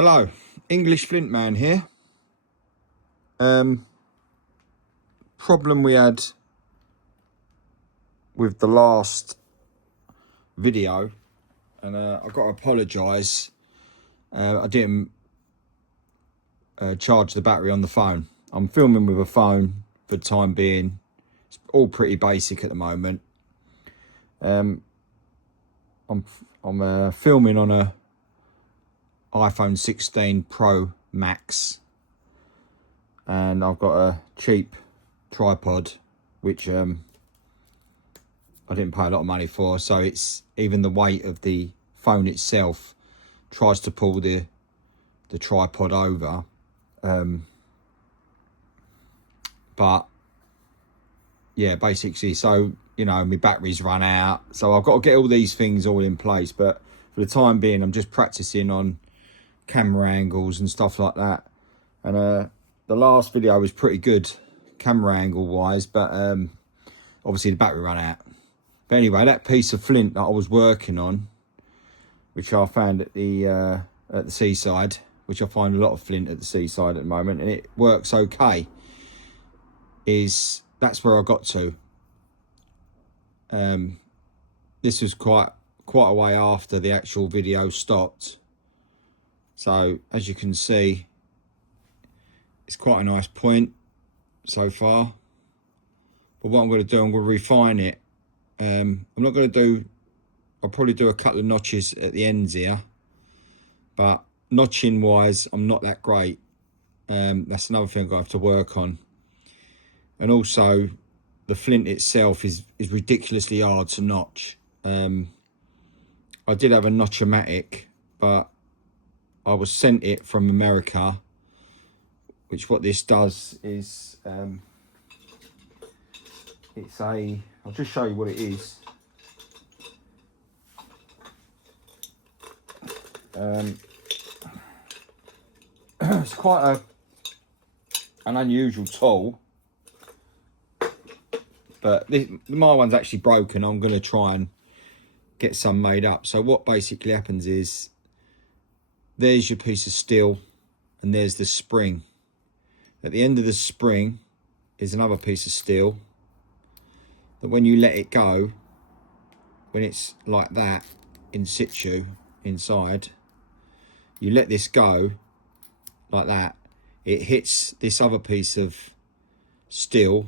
Hello, English Flint man here. Problem we had with the last video, and I've got to apologise. I didn't charge the battery on the phone. I'm filming with a phone for the time being. It's all pretty basic at the moment. I'm filming on a iPhone 16 Pro Max, and I've got a cheap tripod which I didn't pay a lot of money for, so it's even the weight of the phone itself tries to pull the tripod over, but yeah, basically, so you know, my battery's run out, so I've got to get all these things all in place. But for the time being, I'm just practicing on camera angles and stuff like that. And the last video was pretty good camera angle wise, but obviously the battery ran out. But anyway, that piece of flint that I was working on, which I found at the seaside, which I find a lot of flint at the seaside at the moment, and it works okay, that's where I got to. This was quite a way after the actual video stopped, so as you can see, it's quite a nice point so far. But what I'm going to do, I'm going to refine it. I'm not going to do, I'll probably do a couple of notches at the ends here, but notching wise, I'm not that great. That's another thing I have to work on. And also, the flint itself is ridiculously hard to notch. I did have a Notch-O-Matic, but I was sent it from America, which what this does is, it's a, I'll just show you what it is. It's quite an unusual tool, but my one's actually broken. I'm going to try and get some made up. So what basically happens is, there's your piece of steel and there's the spring. At the end of the spring is another piece of steel that when you let it go, when it's like that in situ inside, you let this go like that, it hits this other piece of steel,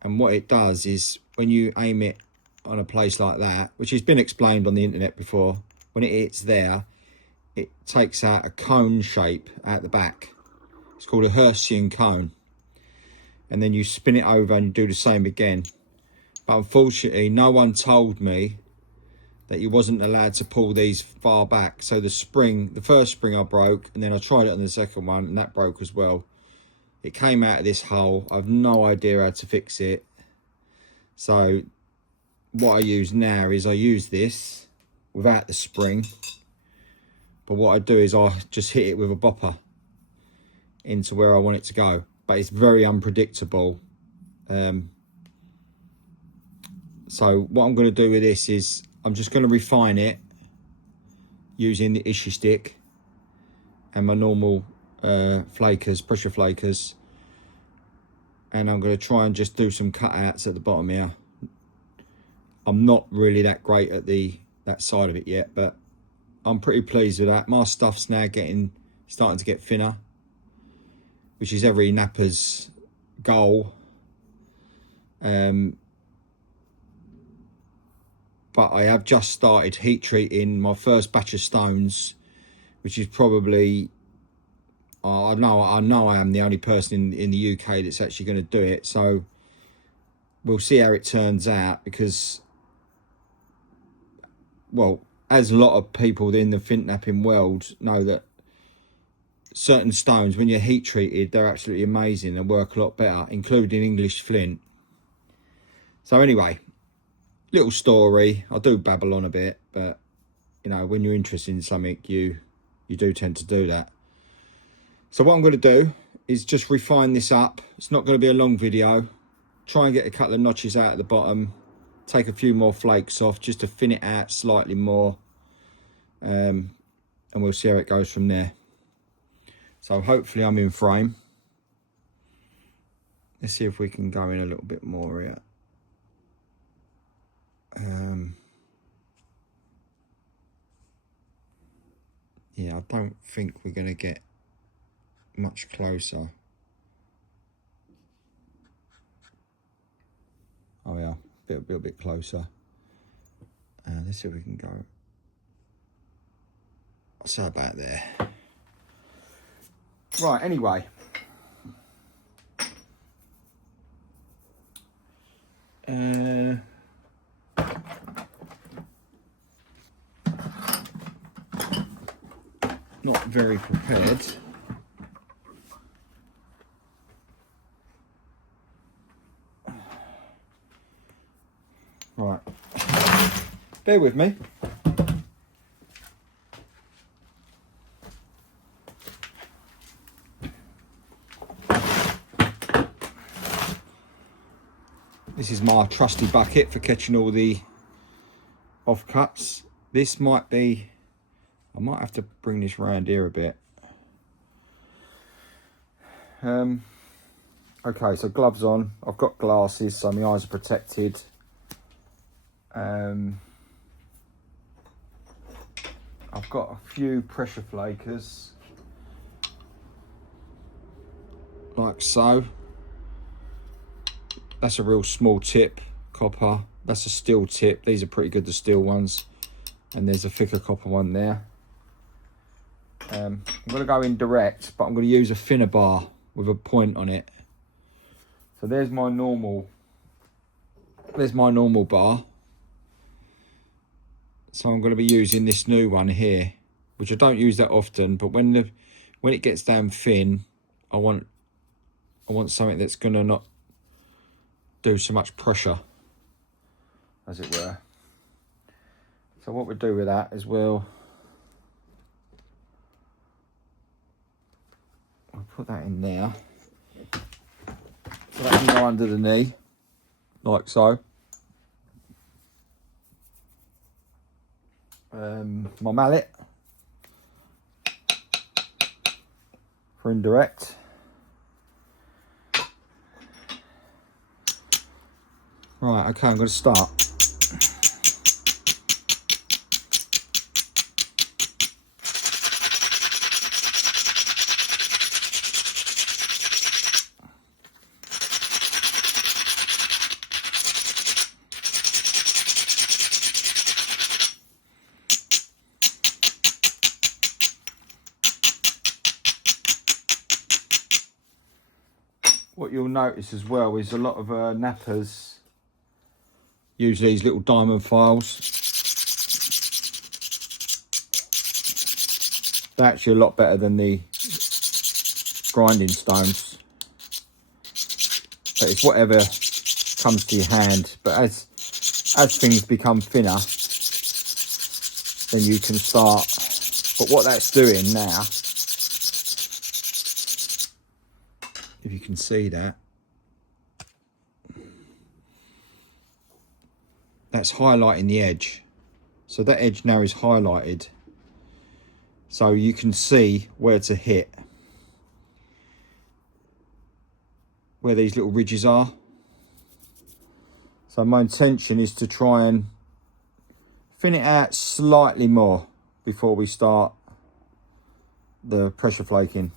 and what it does is, when you aim it on a place like that, which has been explained on the internet before, when it hits there, it takes out a cone shape out the back. It's called a Hertzian cone, and then you spin it over and you do the same again. But unfortunately, no one told me that you wasn't allowed to pull these far back. So the spring, the first spring I broke, and then I tried it on the second one, and that broke as well. It came out of this hole. I've no idea how to fix it. So what I use now is, I use this without the spring, but what I do is I just hit it with a bopper into where I want it to go. But it's very unpredictable. So what I'm going to do with this is, I'm just going to refine it using the issue stick and my normal flakers, pressure flakers, and I'm going to try and just do some cutouts at the bottom here. I'm not really that great at that side of it yet, but I'm pretty pleased with that. My stuff's now starting to get thinner, which is every napper's goal. But I have just started heat treating my first batch of stones, which is probably, I know I am the only person in the UK that's actually going to do it. So we'll see how it turns out, because, well, as a lot of people in the flint knapping world know, that certain stones, when you're heat treated, they're absolutely amazing and work a lot better, including English flint. So anyway, little story. I do babble on a bit, but you know, when you're interested in something, you do tend to do that. So what I'm going to do is just refine this up. It's not going to be a long video. Try and get a couple of notches out at the bottom, take a few more flakes off just to thin it out slightly more. and we'll see how it goes from there. So hopefully I'm in frame. Let's see if we can go in a little bit more here. Yeah, I don't think we're going to get much closer. Oh yeah, a bit closer. Let's see if we can go. So about there. Right, anyway. Not very prepared. Right. Bear with me. This is my trusty bucket for catching all the offcuts. This might be, I might have to bring this round here a bit. Okay, so gloves on. I've got glasses, so my eyes are protected. I've got a few pressure flakers, like so. That's a real small tip copper. That's a steel tip. These are pretty good, the steel ones. And there's a thicker copper one there. I'm going to go in direct, but I'm going to use a thinner bar with a point on it. So there's my normal bar. So I'm going to be using this new one here, which I don't use that often, but when it gets down thin, I want something that's going to not do so much pressure, as it were. So what we'll do with that is we'll put that in there. So that can go under the knee, like so. My mallet for indirect. Right, okay, I'm going to start. What you'll notice as well is a lot of nappers use these little diamond files. They're actually a lot better than the grinding stones. But it's whatever comes to your hand. But as things become thinner, then you can start. But what that's doing now, if you can see that, that's highlighting the edge. So that edge now is highlighted, so you can see where to hit, where these little ridges are. So my intention is to try and thin it out slightly more before we start the pressure flaking.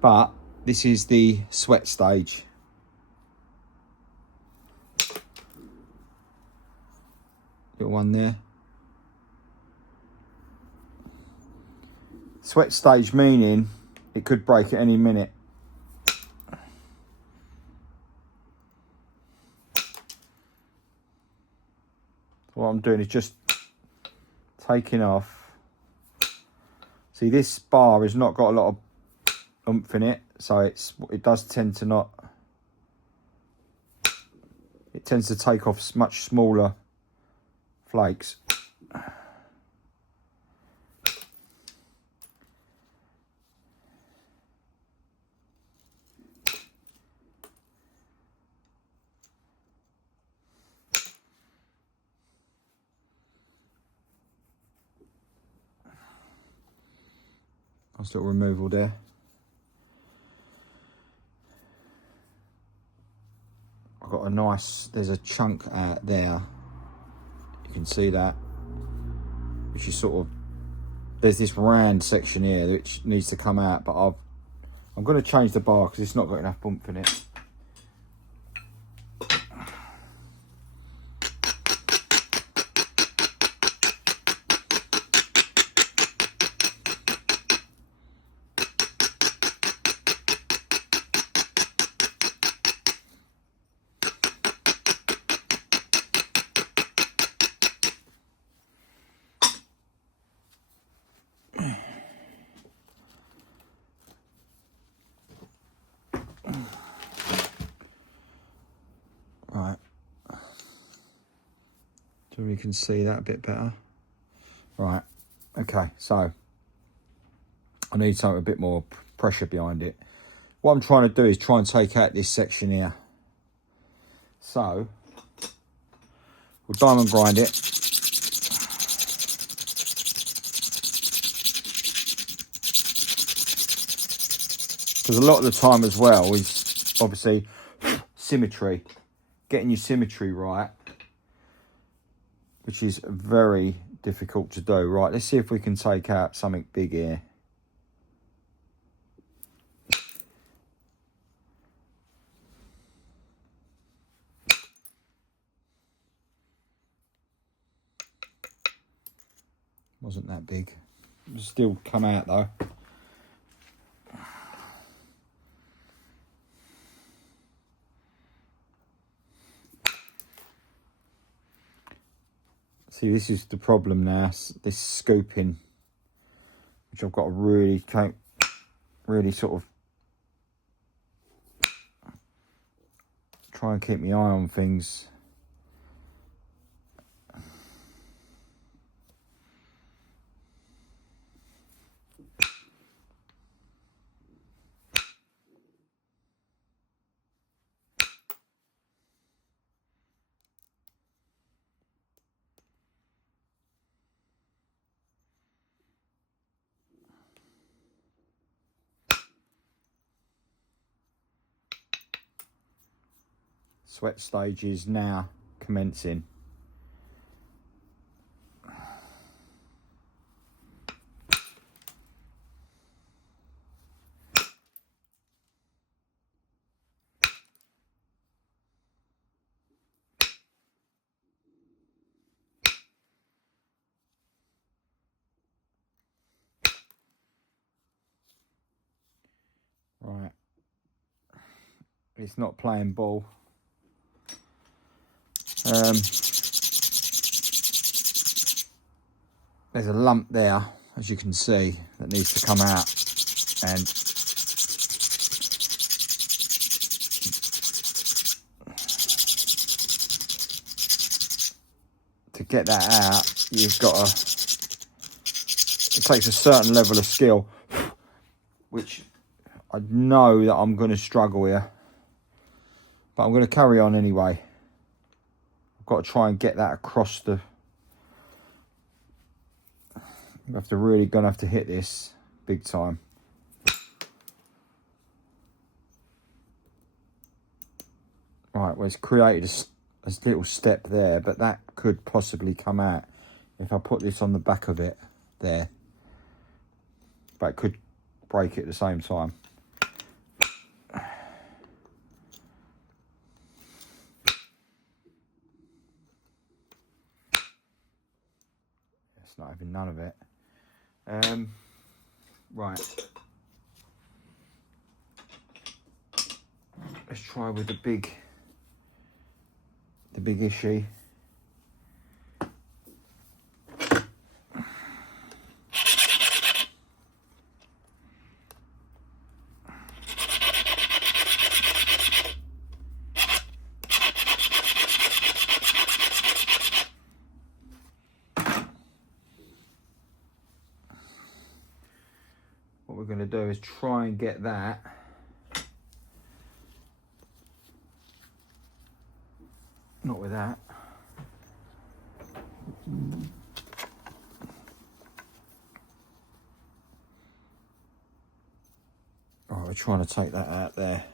But this is the sweat stage. Little one there. Sweat stage meaning it could break at any minute. What I'm doing is just taking off. See, this bar has not got a lot of oomph in it, so it does tend to not. It tends to take off much smaller flakes. Nice little removal there. I've got a nice, there's a chunk out there. You can see that, which is sort of, there's this round section here which needs to come out, but I'm going to change the bar because it's not got enough bump in it. Right, so we can see that a bit better. Right, okay, so I need something a bit more pressure behind it. What I'm trying to do is try and take out this section here. So we'll diamond grind it. Because a lot of the time as well is obviously symmetry, getting your symmetry right, which is very difficult to do. Right, let's see if we can take out something big here. Wasn't that big. It'll still come out though. See, this is the problem now, this scooping, which I've got to really sort of try and keep my eye on things. Sweat stage is now commencing. Right, it's not playing ball. There's a lump there, as you can see, that needs to come out, and to get that out, you've got to, it takes a certain level of skill, which I know that I'm going to struggle here, but I'm going to carry on anyway. I've got to try and get that across the, I'm gonna have to hit this big time. Right, well, it's created a little step there, but that could possibly come out if I put this on the back of it there. But it could break it at the same time. It's not having none of it. Right. Let's try with the big issue. What we're going to do is try and get that not with that. we're trying to take that out there.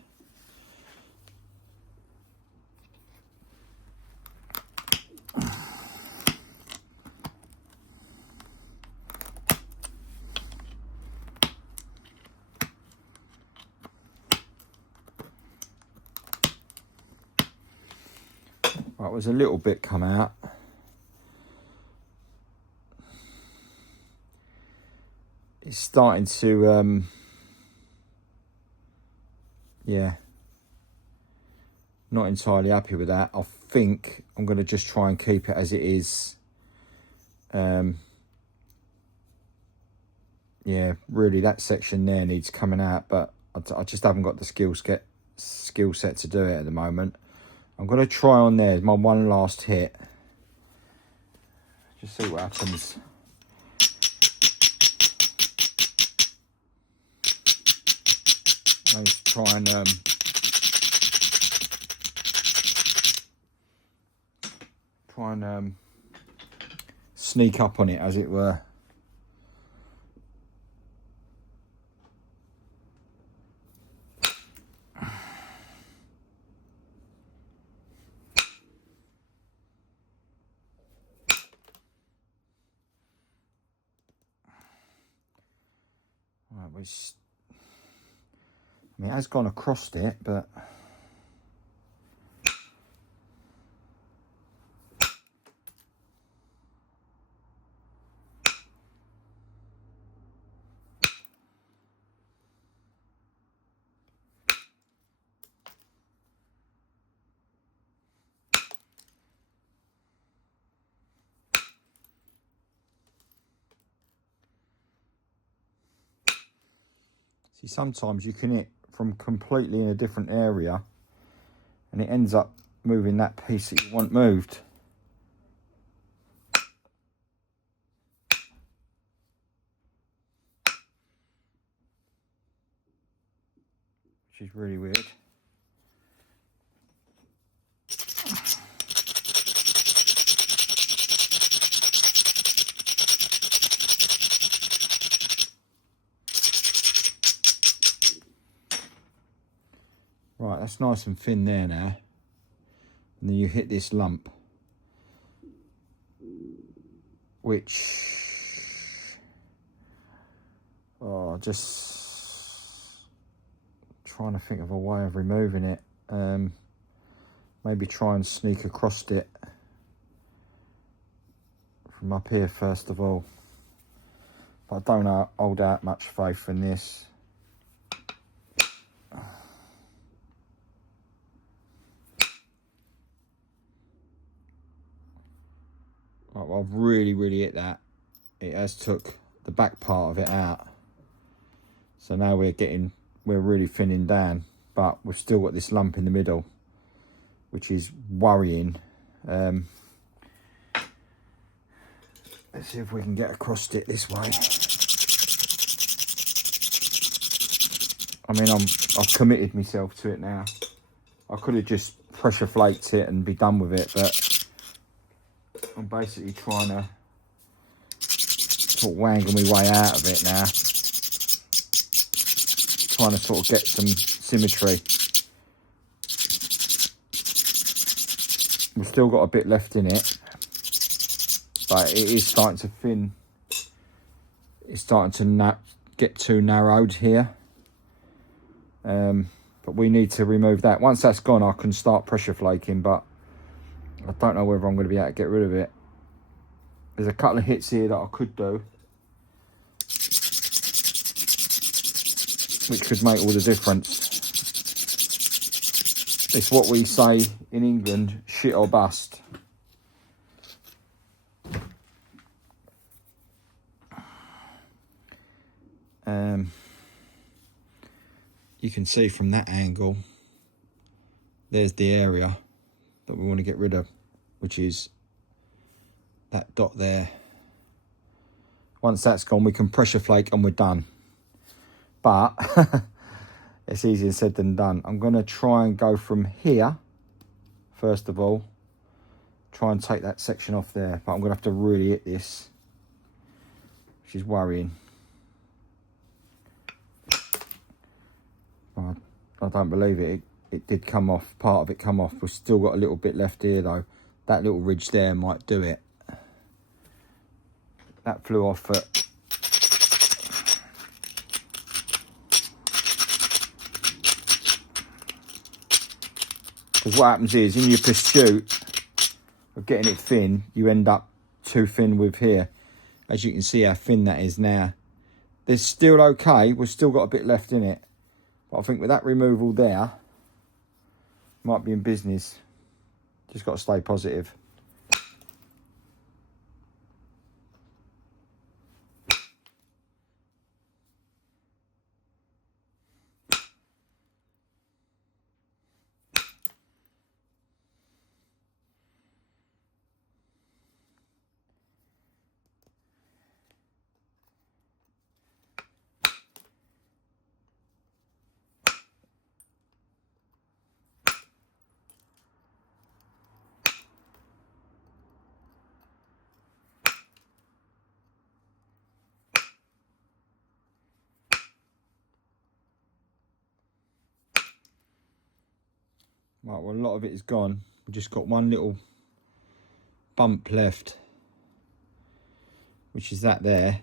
Right, there's a little bit come out. It's starting to, yeah, not entirely happy with that. I think I'm going to just try and keep it as it is. Yeah, really that section there needs coming out, but I just haven't got the skill set to do it at the moment. I'm going to try on there, my one last hit. Just see what happens. Let's try and sneak up on it, as it were. Right, I mean, it has gone across it, but see, sometimes you can hit from completely in a different area and it ends up moving that piece that you want moved. Which is really weird. Right, that's nice and thin there now. And then you hit this lump, which, just trying to think of a way of removing it. Maybe try and sneak across it from up here first of all. But I don't hold out much faith in this. Right, well, I've really hit that. It has took the back part of it out. So now we're really thinning down, but we've still got this lump in the middle, which is worrying. Let's see if we can get across it this way. I mean, I've committed myself to it now. I could have just pressure flaked it and be done with it, but I'm basically trying to sort of wangle my way out of it now. Trying to sort of get some symmetry. We've still got a bit left in it, but it is starting to thin. It's starting to get too narrowed here. But we need to remove that. Once that's gone, I can start pressure flaking, but I don't know whether I'm going to be able to get rid of it. There's a couple of hits here that I could do, which could make all the difference. It's what we say in England, shit or bust. You can see from that angle, there's the area that we want to get rid of, which is that dot there. Once that's gone, we can pressure flake and we're done. But it's easier said than done. I'm going to try and go from here, first of all. Try and take that section off there. But I'm going to have to really hit this, which is worrying. I don't believe it. It did come off, part of it come off. We've still got a little bit left here though. That little ridge there might do it. That flew off at... Because what happens is, in your pursuit of getting it thin, you end up too thin with here. As you can see how thin that is now. They're still okay. We've still got a bit left in it. But I think with that removal there, might be in business. Just got to stay positive. Right, well, a lot of it is gone. We've just got one little bump left, which is that there,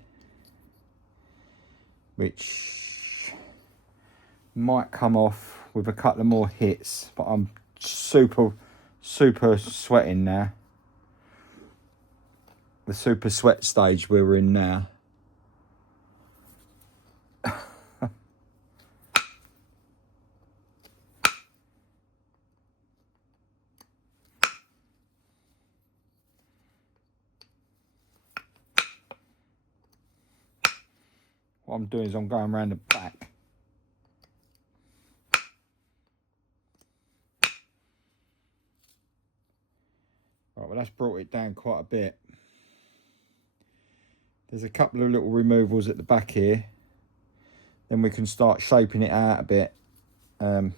which might come off with a couple of more hits, but I'm super sweating now. The super sweat stage we're in now. What I'm doing is I'm going around the back. Right, well, that's brought it down quite a bit. There's a couple of little removals at the back here. Then we can start shaping it out a bit. And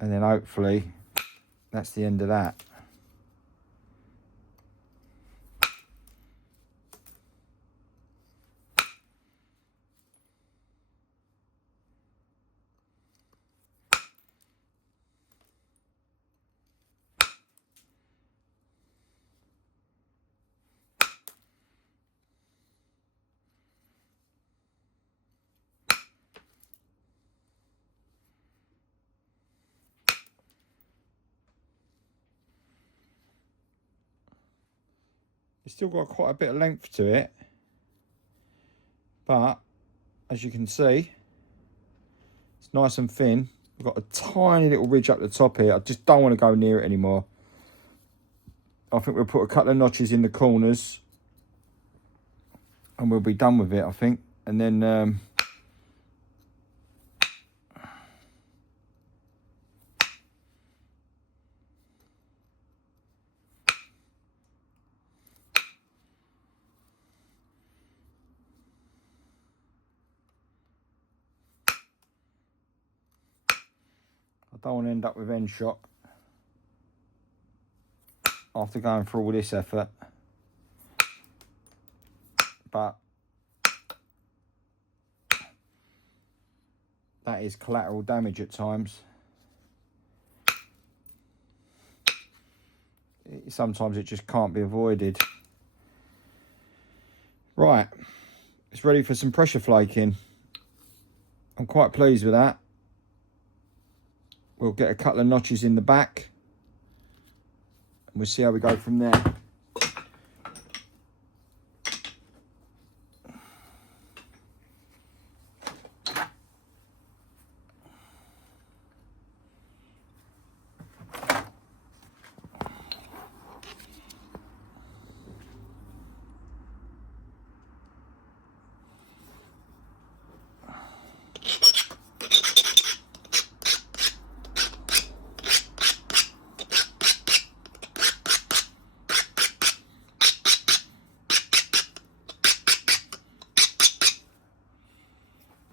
then hopefully that's the end of that. It's still got quite a bit of length to it, but as you can see, it's nice and thin. We've got a tiny little ridge up the top here. I just don't want to go near it anymore. I think we'll put a couple of notches in the corners and we'll be done with it, I think. And then I don't want to end up with end shock after going through all this effort. But that is collateral damage at times. Sometimes it just can't be avoided. Right, it's ready for some pressure flaking. I'm quite pleased with that. We'll get a couple of notches in the back and we'll see how we go from there.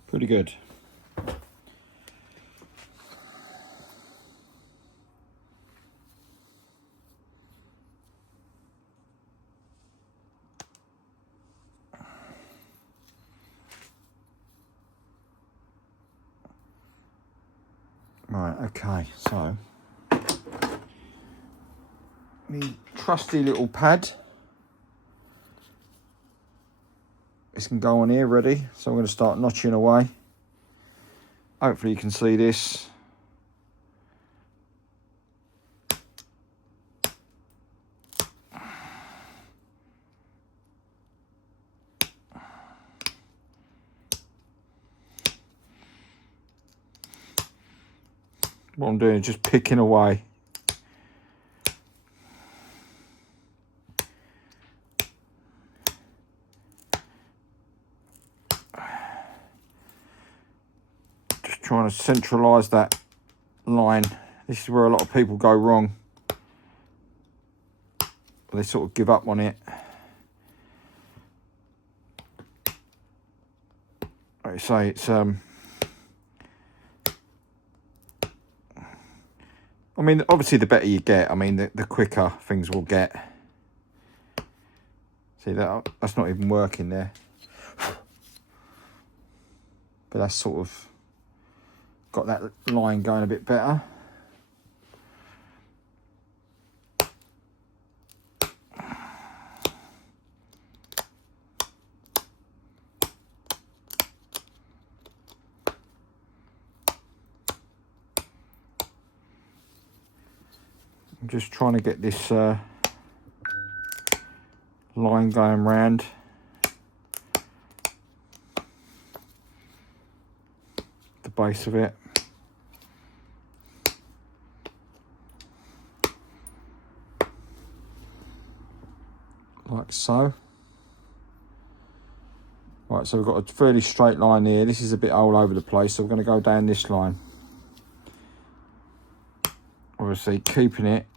Pretty good. Okay, so me trusty little pad. This can go on here ready. So I'm going to start notching away. Hopefully you can see this. What I'm doing is just picking away. Just trying to centralise that line. This is where a lot of people go wrong. They sort of give up on it. Like I say, it's I mean, obviously the better you get, I mean, the quicker things will get. See, that's not even working there. But that's sort of got that line going a bit better. I'm just trying to get this line going round. The base of it. Like so. Right, so we've got a fairly straight line here. This is a bit all over the place, so we're going to go down this line. Obviously keeping it,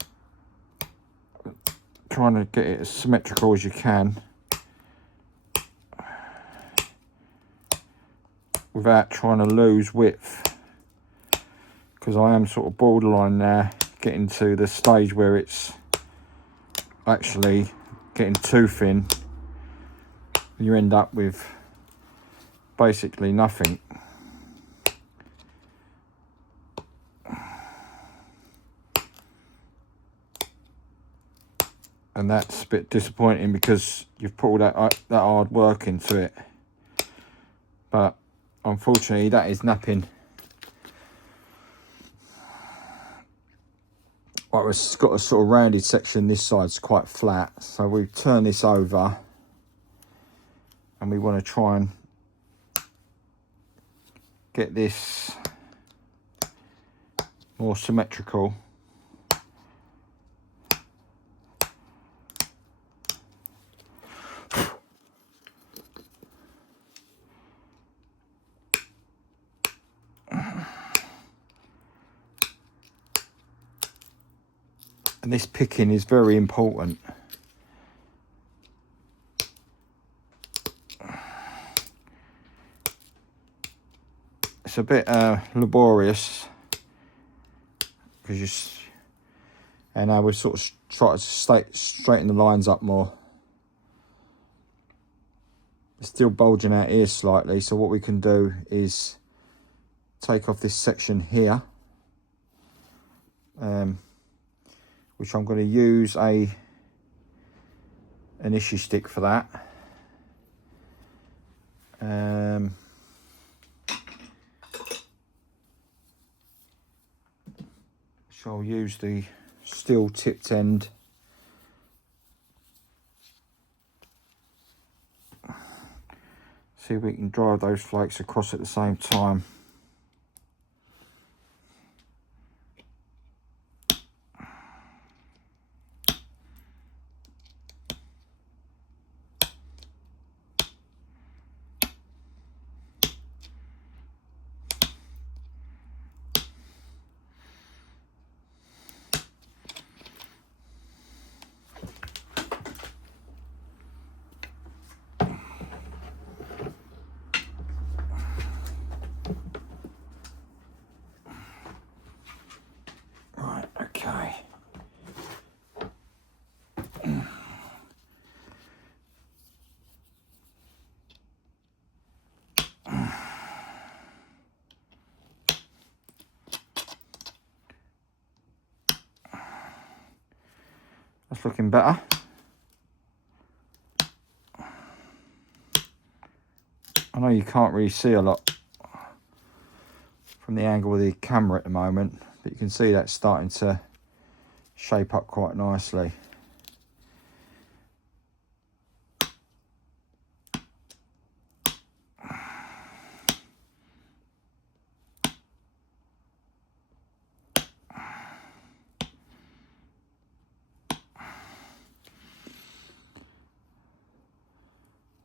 trying to get it as symmetrical as you can without trying to lose width, because I am sort of borderline now, getting to the stage where it's actually getting too thin. You end up with basically nothing. And that's a bit disappointing because you've put all that hard work into it. But unfortunately that is napping. Right, it's got a sort of rounded section. This side's quite flat. So we turn this over and we want to try and get this more symmetrical. And this picking is very important. It's a bit laborious because and now we're sort of trying to straighten the lines up more. It's still bulging out here slightly, so what we can do is take off this section here, which I'm going to use an issue stick for that. So I'll use the steel tipped end. See if we can drive those flakes across at the same time. That's looking better. I know you can't really see a lot from the angle of the camera at the moment, but you can see that's starting to shape up quite nicely.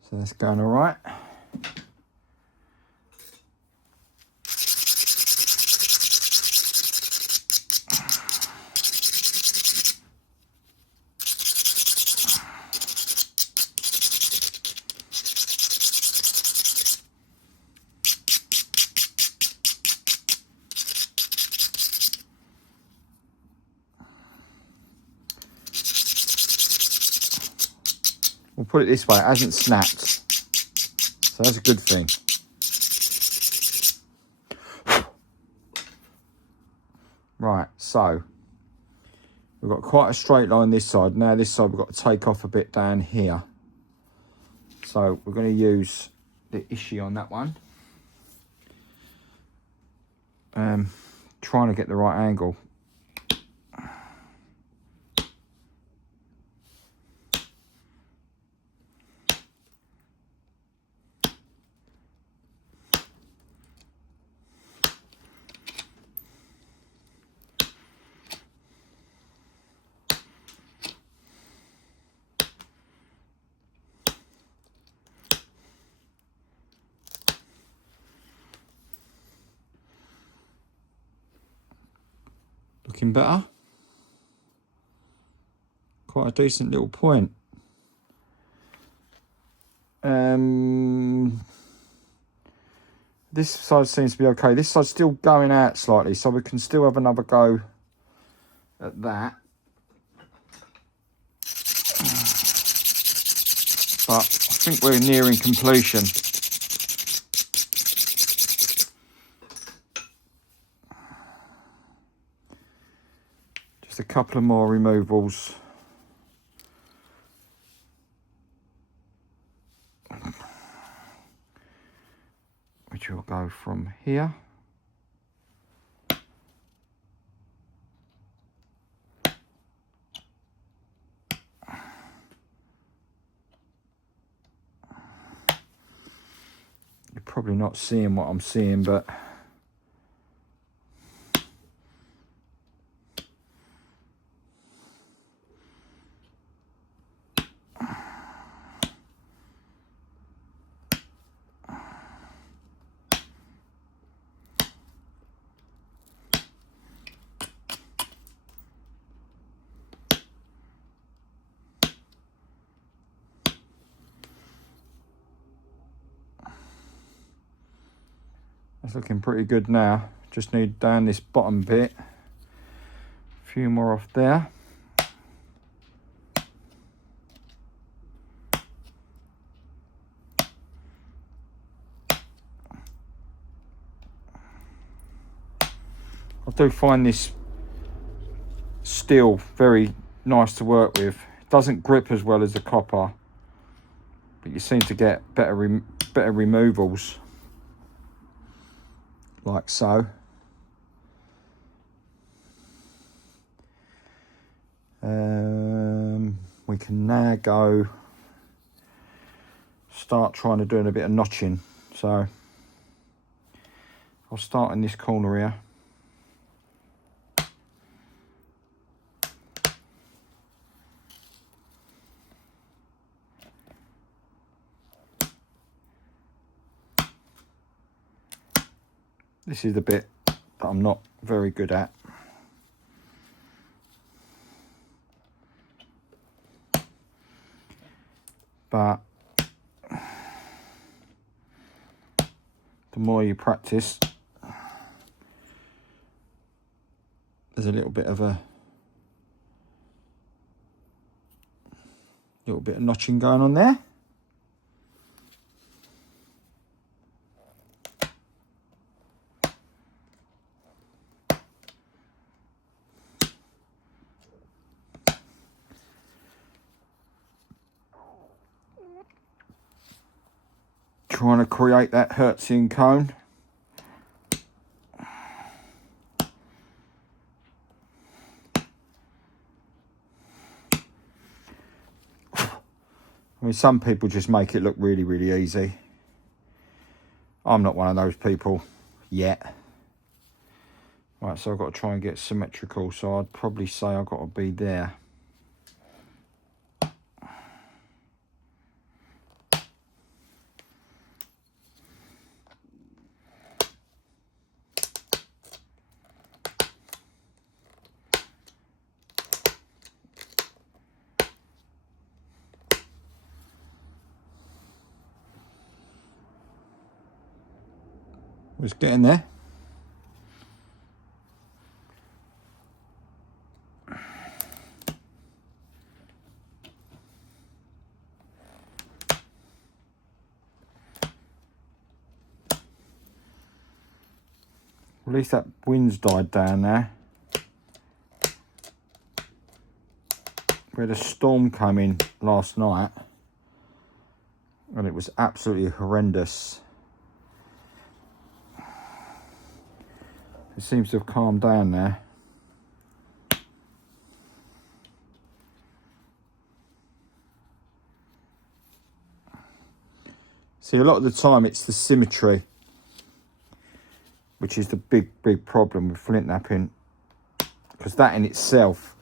So that's going all right. We'll put it this way, it hasn't snapped. So that's a good thing. Right, so we've got quite a straight line this side. Now this side we've got to take off a bit down here. So we're going to use the Ishii on that one. Trying to get the right angle. Looking better. Quite a decent little point. This side seems to be okay. This side's still going out slightly, so we can still have another go at that. But I think we're nearing completion. Just a couple of more removals. Which will go from here. You're probably not seeing what I'm seeing, but it's looking pretty good now. Just need down this bottom bit. A few more off there. I do find this steel very nice to work with. It doesn't grip as well as the copper, but you seem to get better removals. Like so. We can now go start trying to do a bit of notching. So I'll start in this corner here. This is the bit that I'm not very good at. But the more you practice, there's a little bit of notching going on there. trying to create that Hertzian cone. I mean, some people just make it look really, really easy. I'm not one of those people yet. Right, so I've got to try and get symmetrical. So I'd probably say I've got to be there. Was getting there. At least that wind's died down there. We had a storm come in last night and it was absolutely horrendous. It seems to have calmed down there. See, a lot of the time it's the symmetry, which is the big problem with flint knapping, because that in itself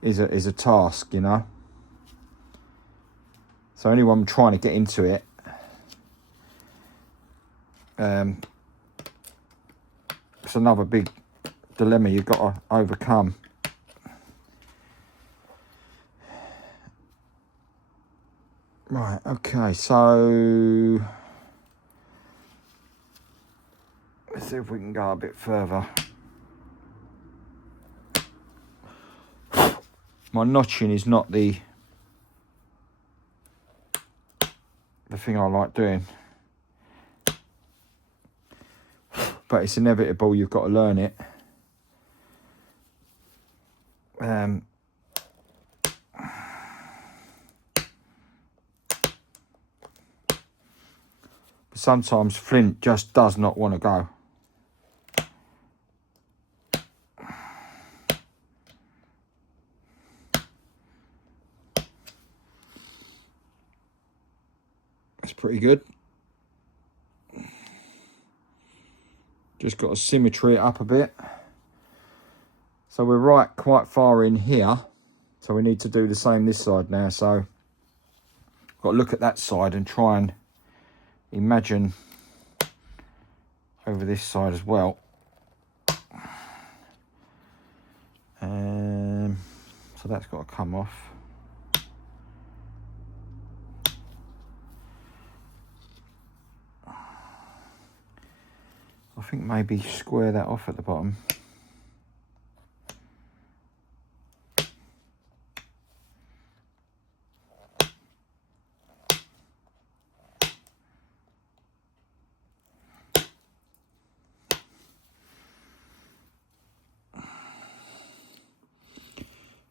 is a task, you know. So anyone trying to get into it, it's another big dilemma you've got to overcome. Right, okay, so let's see if we can go a bit further. My notching is not the thing I like doing, but it's inevitable, you've got to learn it. But sometimes flint just does not want to go. It's pretty good. Just got to symmetry it up a bit. So we're quite far in here. So we need to do the same this side now. So got to look at that side and try and imagine over this side as well. So that's got to come off. I think maybe square that off at the bottom.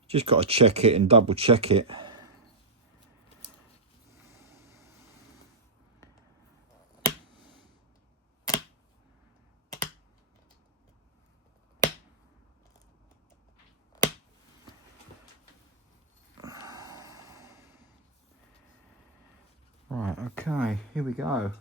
Just got to check it and double check it. Right, okay, here we go.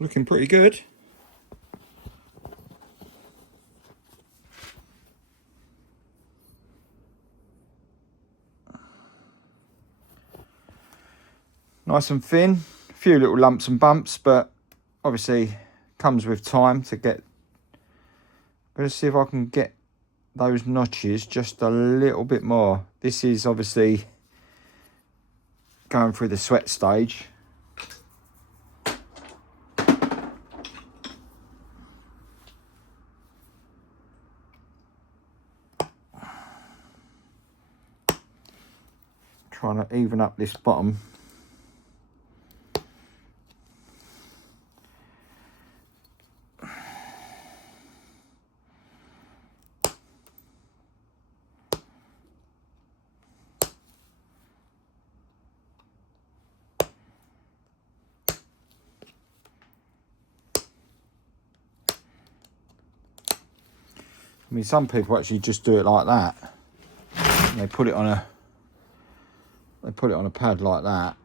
Looking pretty good. Nice and thin, a few little lumps and bumps, but obviously comes with time to get. Let's see if I can get those notches just a little bit more. This is obviously going through the sweat stage. to even up this bottom. I mean, some people actually just do it like that. They put it on a pad like that,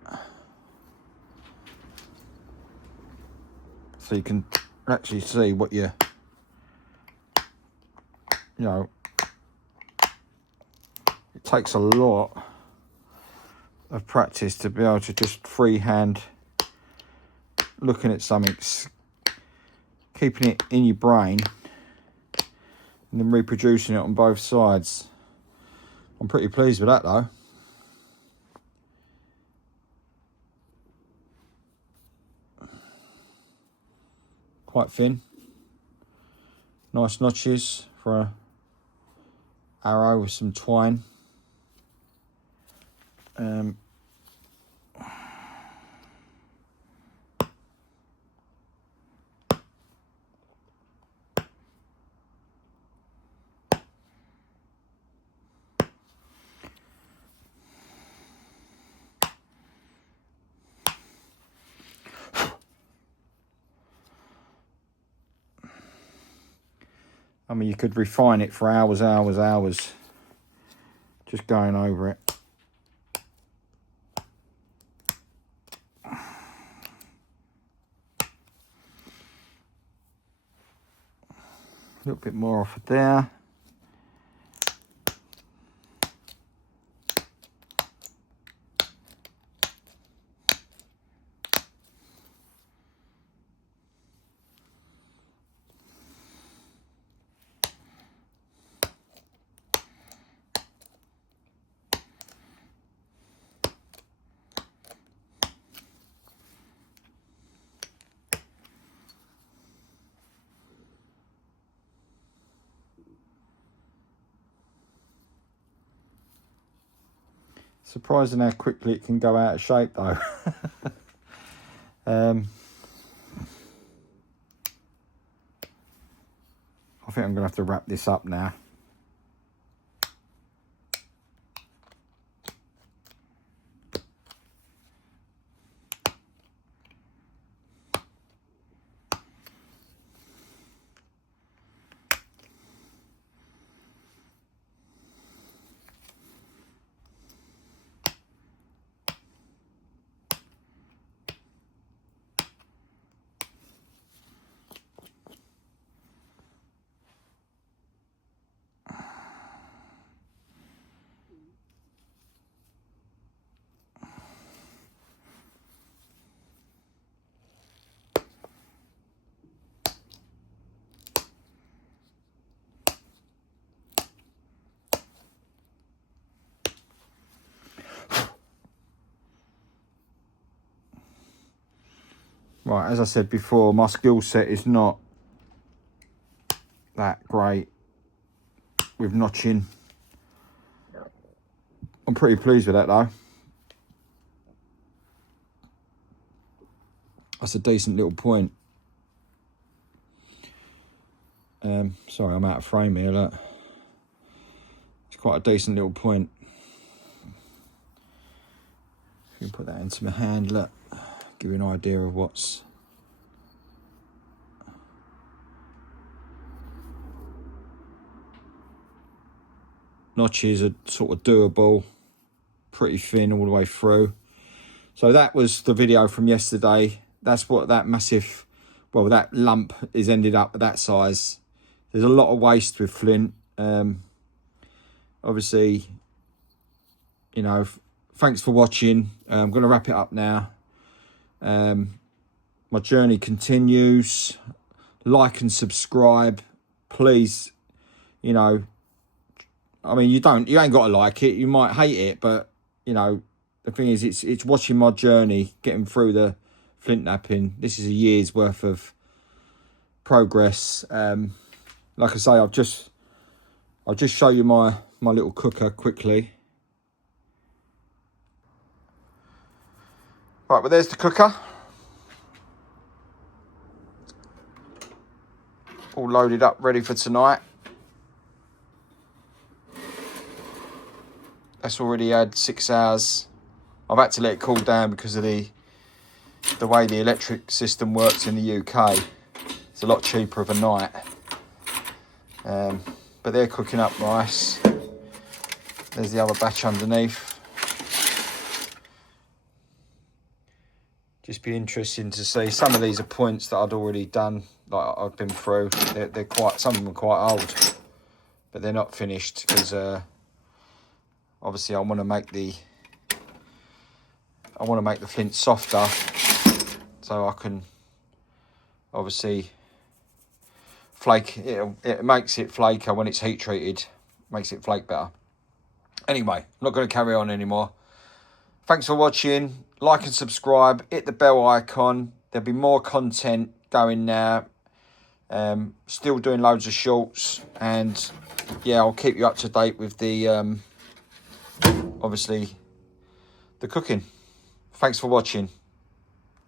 so you can actually see what you know. It takes a lot of practice to be able to just freehand looking at something, keeping it in your brain, and then reproducing it on both sides. I'm pretty pleased with that though. Quite thin. Nice notches for an arrow with some twine. I mean, you could refine it for hours, just going over it. A little bit more off of there. Surprising how quickly it can go out of shape though. I think I'm gonna have to wrap this up now. Right, as I said before, my skill set is not that great with notching. I'm pretty pleased with that though. That's a decent little point. Sorry, I'm out of frame here, look. It's quite a decent little point. You can put that into my hand, look. Give you an idea of what's... Notches are sort of doable, pretty thin all the way through. So that was the video from yesterday. That's what that massive, well, that lump is ended up at that size. There's a lot of waste with Flint. Obviously, you know, thanks for watching. I'm going to wrap it up now. My journey continues. Like and subscribe, please. You know, I mean, you ain't got to like it. You might hate it, but you know, the thing is, it's watching my journey, getting through the flint knapping. This is a year's worth of progress. Like I say, I'll just show you my little cooker quickly. Right, well, there's the cooker. All loaded up, ready for tonight. That's already had 6 hours. I've had to let it cool down because of the way the electric system works in the UK. It's a lot cheaper of a night. But they're cooking up nice. There's the other batch underneath. Just be interesting to see. Some of these are points that I'd already done, like I've been through. They're quite, some of them are quite old, but they're not finished because obviously I want to make the flint softer, so I can obviously flake. It makes it flaker when it's heat treated. Makes it flake better. Anyway, I'm not going to carry on anymore. Thanks for watching. Like and subscribe. Hit the bell icon. There'll be more content going now. Still doing loads of shorts. And yeah, I'll keep you up to date with the, obviously, the cooking. Thanks for watching.